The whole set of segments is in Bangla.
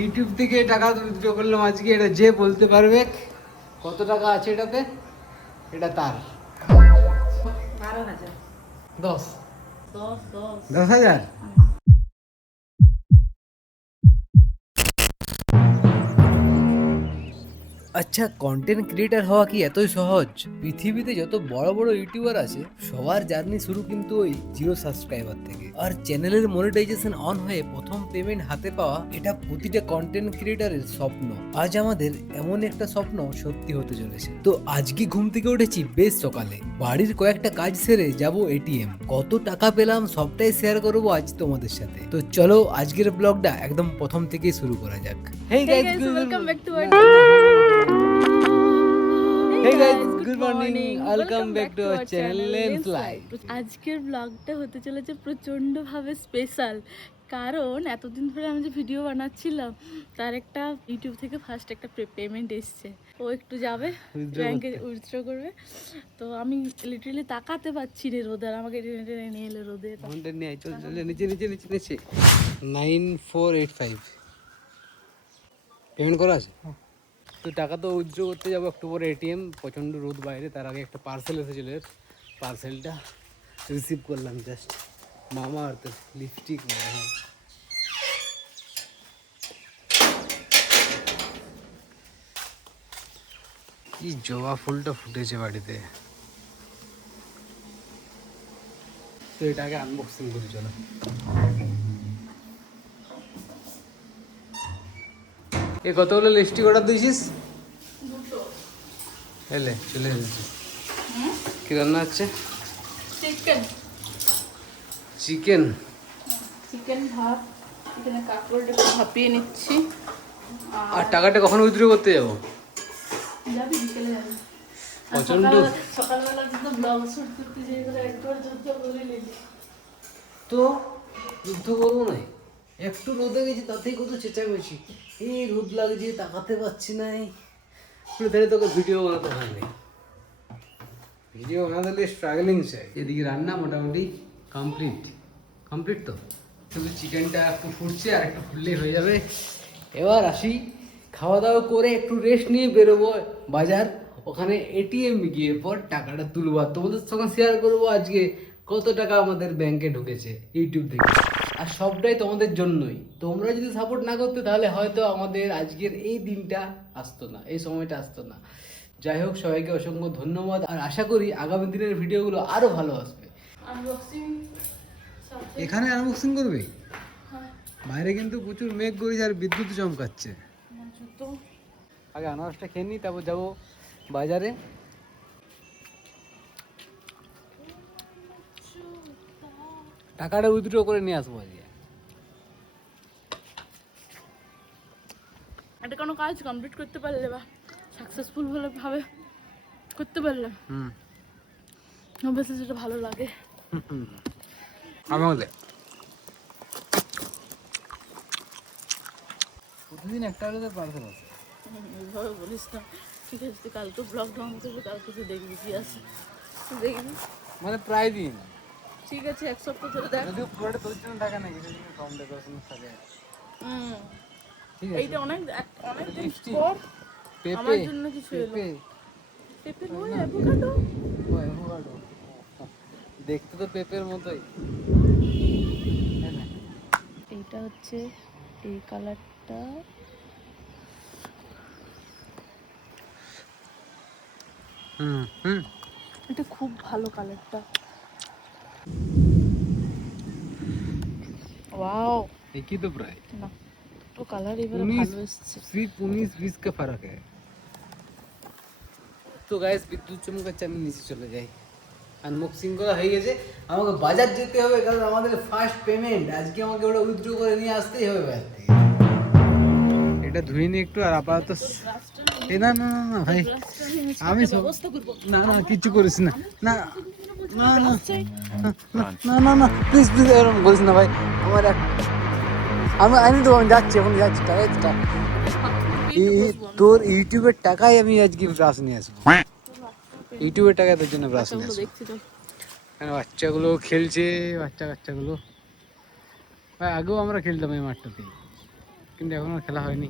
ইউটিউব থেকে টাকা উইথড্র করলাম আজকে। এটা যে বলতে পারবে কত টাকা আছে এটাতে, এটা তার 12,000। 10 10 10,000। আচ্ছা, কন্টেন্ট ক্রিয়েটার হওয়া কি এতই সহজ? পৃথিবীতে যত বড় বড় ইউটিউবার আছে সবার জার্নি শুরু কিন্তু ওই 0 সাবস্ক্রাইবার থেকে। আর চ্যানেলের মনিটাইজেশন অন হয়ে প্রথম পেমেন্ট হাতে পাওয়া, এটা প্রতিটা কন্টেন্ট ক্রিয়েটারের স্বপ্ন। আজ আমাদের এমন একটা স্বপ্ন সত্যি হতে চলেছে। তো আজকে ঘুম থেকে উঠেছি বেশ সকালে, বাড়ির কয়েকটা কাজ সেরে যাব এটিএম। কত টাকা পেলাম সবটাই শেয়ার করবো আজ তোমাদের সাথে। তো চলো আজকের ব্লগটা একদম প্রথম থেকেই শুরু করা যাক। Hey guys, welcome back to our Hey guys, good morning. Welcome back to our channel Lens Live. আজকের ব্লগটা হতে চলেছে প্রচন্ড ভাবে স্পেশাল, কারণ এতদিন ধরে আমি যে ভিডিও বানাচ্ছিলাম তার একটা ইউটিউব থেকে ফার্স্ট একটা পেমেন্ট এসছে। ও একটু যাবে ব্যাংকে উইথড্র করবে, তো আমি লিটারালি তাকাতে পারছি রে রোদে, আর আমাকে টেনে টেনে নিয়ে এলো রোদে। ফোনটা নিয়ে চল চল নিচে নিচে নিচে নিচে 9485 পেমেন্ট করা আছে। তো টাকা তো উইথড্র করতে যাবো একটু পরে এটিএম। প্রচণ্ড রোদ বাইরে, তার আগে একটা পার্সেল এসেছিল, পার্সেলটা রিসিভ করলাম জাস্ট। মামা আর তো লিপস্টিক কি জবা ফুলটা ফুটেছে বাড়িতে। তো এটাকে আনবক্সিং করি চলো। এ কতগুলো লিপস্টিক অর্ডার দিয়েছিস? এলে চলে এসেছি। কি রান্না হচ্ছে? চিকেন চিকেন চিকেন ভাত, এখানে কাঁকরোলটাকে ভাপিয়ে নিচ্ছি। আর টাকাটা কখন উইথড্র করতে যাবো? যাবি বিকেলে যাবি। প্রচন্ড সকালবেলা কিন্তু ব্লগ শুট করতে যেয়ে করে একবার যুদ্ধ করে নিলি। তো যুদ্ধ করবো না, একটু রোদে গেছি তাতেই কত চেঁচামেচি। এই রোদ লাগছে তাকাতে পারছি না, তাহলে তোকে ভিডিও বানাতে হয়নি। ভিডিও বানাতে হলে স্ট্রাগলিং চাই। এদিকে রান্না মোটামুটি কমপ্লিট তো শুধু চিকেনটা একটু ফুটছে, আর একটু ফুললেই হয়ে যাবে। এবার আসি, খাওয়া দাওয়া করে একটু রেস্ট নিয়ে বেরোবো বাজার। ওখানে এটিএম গিয়ে পর টাকাটা তুলবো, আর তোমাদের সঙ্গে শেয়ার করবো আজকে কত টাকা আমাদের ব্যাংকে ঢুকেছে ইউটিউব থেকে। আর সবটাই তোমাদের জন্যই। তোমরা যদি সাপোর্ট না করতে তাহলে হয়তো আমাদের আজকের এই দিনটা আসতো না, এই সময়টা আসতো না। যাই হোক, সবাইকে অসংখ্য ধন্যবাদ, আর আশা করি আগামী দিনের ভিডিওগুলো আরো ভালো আসবে। আনবক্সিং এখানে আনবক্সিং করবে? বাইরে কিন্তু প্রচুর মেঘ করেছে আর বিদ্যুৎ চমকাচ্ছে। জুতো আগে আনারসটা খেয়ে নিই, তারপর যাবো বাজারে। টাকাটা উইথড্র করে নিয়ে আসবো আজকে। একটা কোনো কাজ কমপ্লিট করতে পারলে বা সাকসেসফুল ভাবে করতে পারলে অবশ্যই সেটা ভালো লাগে। আমাদের প্রতিদিন একটা আলাদা পার্সেল আছে। এইভাবে বলিস না, ঠিক আছে? তুই কালকে ব্লগ ডাউন করবি, কালকে তুই দেখবি কি আছে, তুই দেখবি। মানে প্রায় দিন। ঠিক আছে, এক সপ্তাহ ধরে দেখ। যদিও পুরোটা তোর জন্য টাকা নেই, কিছু কম ডেকোরেশনের সাথে। ঠিক আছে, এইটা অনেক দিন লিপস্টিক, পর পেঁপে, আমার জন্য কিছু এলো। পেঁপে নয়, অ্যাভোকাডো। অ্যাভোকাডো দেখতে তো পেঁপের মতোই। এইটা হচ্ছে এই কালারটা, এটা খুব ভালো কালারটা। ওয়াও, एक ही तो प्राइस। না তো কালার এবারে ভালো এসেছে। सिर्फ 19-20 का फर्क है। তো গাইস, বিদ্যুৎ চমকাচ্ছে, আমি নিচে চলে যাই। আনবক্সিং করা হয়ে গেছে, আমাকে বাজার যেতে হবে, কারণ আমাদের ফার্স্ট পেমেন্ট আজকে। আমাকে ওটা উইথড্র করে নিয়ে আসতেই হবে বাজার থেকে। এটা ধুয়ে নিই একটু, আর আপাতত এ না না না ভাই, আমি ব্যবস্থা করব। না না কিছু করিস না, না না না না না না প্লিজ প্লিজ এরকম বলিস না ভাই। আমার আমি তো যাচ্ছি, এখন যাচ্ছি। তোর ইউটিউবের টাকায় আমি আজকে ব্রাশ নিয়ে আসবো। ইউটিউবের টাকায় তোর জন্য ব্রাশ নিয়ে আসবো। দেখছি তো বাচ্চাগুলো খেলছে, বাচ্চাগুলো। ভাই আগেও আমরা খেলতাম এই মাঠটাতেই, কিন্তু এখনো খেলা হয়নি।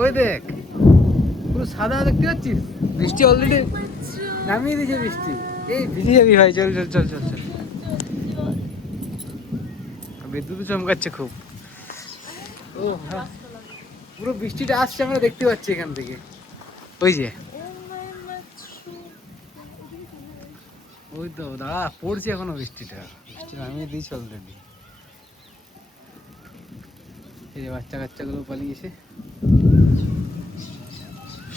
ওই দেখ পুরো সাদা দেখতে পাচ্ছিস, বৃষ্টি অলরেডি নামিয়ে দিয়েছে বৃষ্টি। এই ভিজে যাবি ভাই, চল চল চল চল চল। বিদ্যুৎ চমকাচ্ছে খুব। ও হ্যাঁ, পুরো বৃষ্টিটা আসছে, আমরা দেখতে পাচ্ছি এখান থেকে। ওই যে ওই তো দাঁড়া, পড়ছে এখনো বৃষ্টিটা, বৃষ্টি নামিয়ে দিয়েছে অলরেডি। এই যে বাচ্চা কাচ্চাগুলো পালিয়েছে,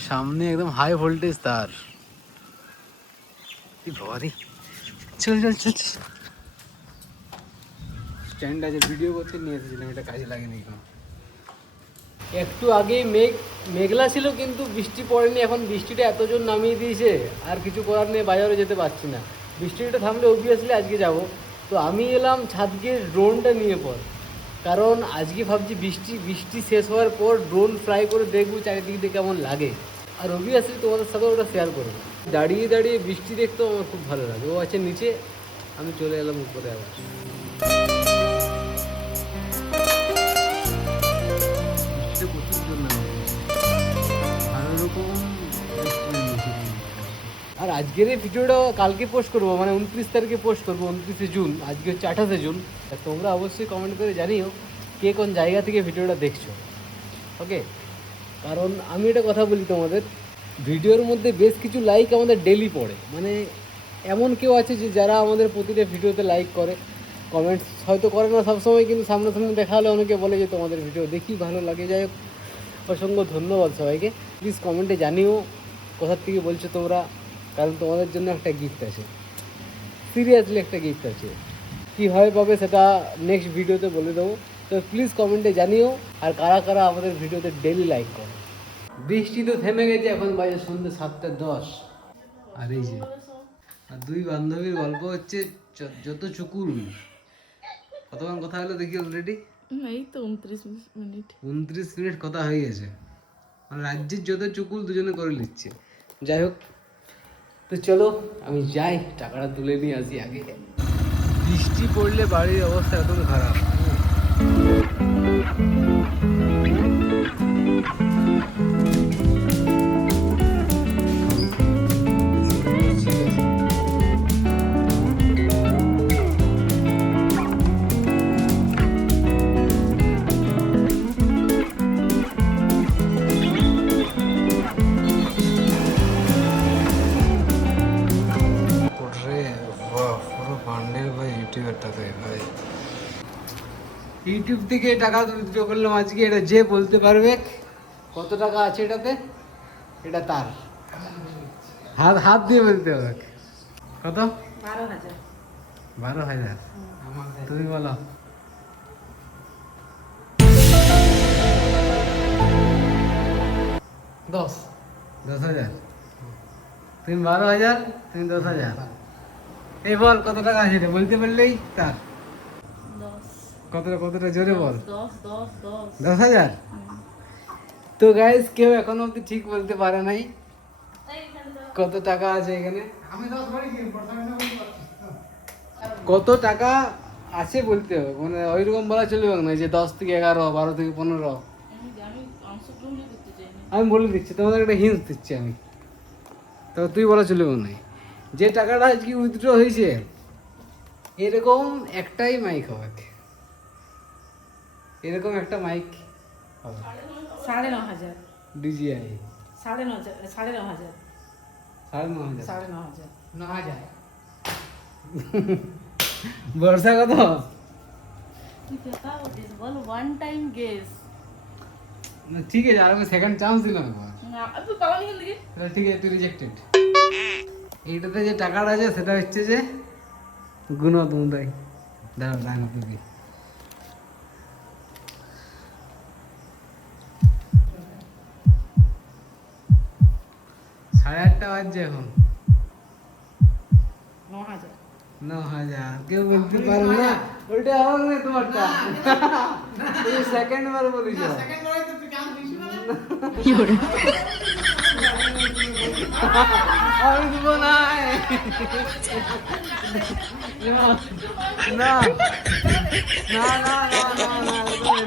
সামনে একদম হাই ভোল্টেজ তার। কি ভারী, চল চল চল। স্ট্যান্ড আছে, ভিডিও করতে নিয়ে এসেছিলাম, এটা কাজে লাগেনি এখন। একটু আগেই মেঘলা ছিল কিন্তু বৃষ্টি পড়েনি। এখন বৃষ্টিটা এত জোর নামিয়ে দিয়েছে, আর কিছু করার নেই, বাজারে যেতে পারছি না। বৃষ্টিটা থামলে অবভিয়াসলি আজকে যাব। তো আমি এলাম ছাদকে ড্রোনটা নিয়ে পর, কারণ আজকে ভাবছি বৃষ্টি শেষ হওয়ার পর ড্রোন ফ্লাই করে দেখবো চারিদিকে কেমন লাগে, আর অবভিয়াসলি তোমাদের সাথে ওটা শেয়ার করবো। দাঁড়িয়ে দাঁড়িয়ে বৃষ্টি দেখতেও আমার খুব ভালো লাগে। ও আছে নিচে, আমি চলে এলাম উপরে আবার। আর আজকের এই ভিডিওটা কালকে পোস্ট করবো, মানে 29 তারিখে পোস্ট করবো, 29শে জুন। আজকে হচ্ছে 28শে জুন। তোমরা অবশ্যই কমেন্ট করে জানিও কে কোন জায়গা থেকে ভিডিওটা দেখছো, ওকে? কারণ আমি এটা কথা বলি তোমাদের, ভিডিওর মধ্যে বেশ কিছু লাইক আমাদের ডেলি পড়ে। মানে এমন কেউ আছে যে যারা আমাদের প্রতিটা ভিডিওতে লাইক করে, কমেন্টস হয়তো করে না সবসময়, কিন্তু সামনাসামনি দেখা হলে অনেকে বলে যে তোমাদের ভিডিও দেখি, ভালো লাগে। যাই হোক, অসংখ্য ধন্যবাদ সবাইকে। প্লিজ কমেন্টে জানিও কোথার থেকে বলছো তোমরা, কারণ তোমাদের জন্য একটা গিফট আছে, সিরিয়াসলি একটা গিফট আছে। কীভাবে পাবে সেটা নেক্সট ভিডিওতে বলে দেবো। তো প্লিজ কমেন্টে জানিও, আর কারা কারা আমাদের ভিডিওতে ডেলি লাইক করো। বৃষ্টি তো থেমে গেছে, এখন বাজে সন্ধ্যে 7:10। আর এই যে আর দুই বান্ধবীর গল্প হচ্ছে যত চুকুল। কতক্ষণ কথা হলো দেখি অলরেডি? এই তো 29 মিনিট। 29 মিনিট কথা হয়ে গেছে। মানে রাজ্যের যত চুকুল দুজনে করে নিচ্ছে। যাই হোক, তো চলো আমি যাই, টাকাটা তুলে নিয়ে আসি আগে। বৃষ্টি পড়লে বাড়ির অবস্থা একদম খারাপ। ইউটিউব থেকে টাকা উইথড্র করলাম আজকে। এটা যে বলতে পারবে কত টাকা আছে এটাতে, এটা তার। হাত দিয়ে বলতে হবে। কত? 12,000। 12,000? তুমি বলো। 10,000? তুমি 12,000, তুমি 10,000। এই বল কত টাকা আছে, এটা বলতে পারলেই তার। কতটা জোরে বল। 10,000? তো গাইস, কেউ এখনো অব্দি ঠিক বলতে পারে নাই কত টাকা আছে এখানে। কত টাকা আছে বলতে হবে, মানে ওইরকম বলা চলবে না যে 10 থেকে 11, 12 থেকে 15। আমি বলে দিচ্ছি, তোমাদের একটা হিন্ট দিচ্ছি আমি, তবে তুই বলা চলবে না। যে টাকাটা আজকে উইথড্র হয়েছে, এরকম একটাই মাইক হবে, এরকম একটা মাইক হবে। 9,500। ডিজিআই 9,500। 9,500। 9,500। বর্ষা কত? বলো, ওয়ান টাইম গেস। না ঠিক আছে, আর সেকেন্ড চান্স দিলাম একবার। না তুই পাওনি কিন্তু কি? তাহলে ঠিক আছে, তুই রিজেক্টেড। এইটাতে যে টাকাটা আছে সেটা হচ্ছে যে গুণা তোমরাই। দাঁড়াও লাইন দিবি। 8:30 বাজছে এখন। 9,000। 9,000 কেউ বলতে পারবে না। ওইটা আমার না, তোমারটা। তুমি সেকেন্ড বার বলিস। আমি দিব না না না না না না না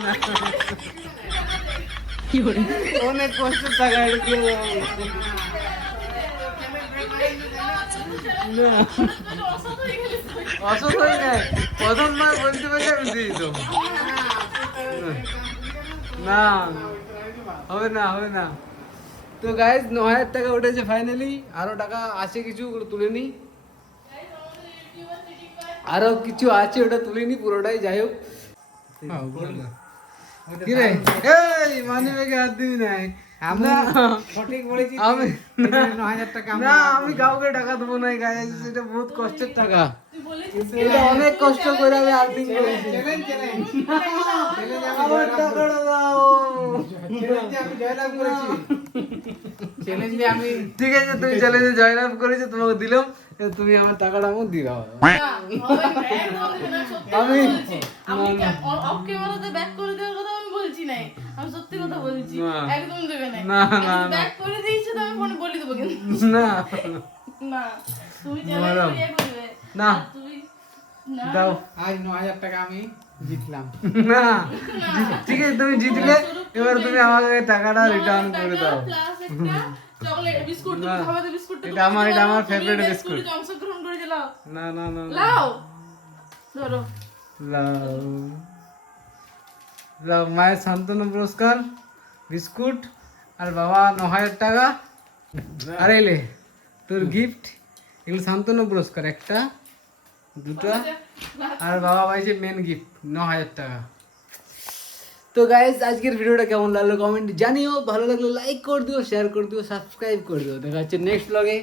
না কি করে অনেক কষ্ট টাকা এটা দিয়ে দেবো। না অসুখ হয়ে যায় প্রথমবার বলতে পারলে আমি দিয়ে দিতাম না হবে না হবে না। তো গাইজ 9,000 টাকা উঠেছে ফাইনালি, আরো টাকা আছে কিছু ওগুলো তুলে নি, আরো কিছু আছে ওটা তুলে নি পুরোটাই। যাই হোক কি রে এই মানি ব্যাগে হাত দিবি নাই আমরা সঠিক বলেছি আমি 9,000 টাকা না আমি কাউকে টাকা দেবো না গাইজ, এটা বহুত কষ্টের টাকা, এটা অনেক কষ্ট করে আমি আর্থিং করেছি। আমার টাকাটা দাও। ঠিক আছে তুমি চ্যালেঞ্জে জয়লাভ করেছো, তোমাকে দিলাম, এবার তুমি আমার টাকাটা আমাকে দিয়ে দাও। আমি অফ ক্যামেরাতে ব্যাক করে দেওয়ার কথা আমি বলছি নাই, আমি সত্যি কথা বলছি, না। একদম দেবে না। না, না, না। ব্যাক করে দিয়েছে তো আমি ফোনে বলে দেবো কিন্তু না না তুমি চ্যালেঞ্জ মারাম। ইয়ে করবে না। আর তুমি না দাও আজ 9,000 টাকা আমি জিতলাম। না ঠিক আছে তুমি জিতলে, এবার তুমি আমাকে টাকাটা রিটার্ন করে দাও। প্লাস একটা চকলেট বিস্কুট, তুমি না। খাবে তো বিস্কুটটা এটা আমার তুমি favorite এই বিস্কুট। বিস্কুটে অংশগ্রহণ করে লাও না না না না। লাও ধরো লাও লাও মায়ের শান্তনু পুরস্কার বিস্কুট, আর বাবা 9,000 টাকা, আর এলে তোর গিফট, এগুলো শান্তনু পুরস্কার একটা দুটো, আর বাবা পাইছে মেন গিফট 9,000 টাকা। তো গাইজ আজকের ভিডিওটা কেমন লাগলো কমেন্ট জানিও, ভালো লাগলে লাইক করে দিও, শেয়ার করে দিও, সাবস্ক্রাইব করে দিও। দেখা হচ্ছে নেক্সট ব্লগে।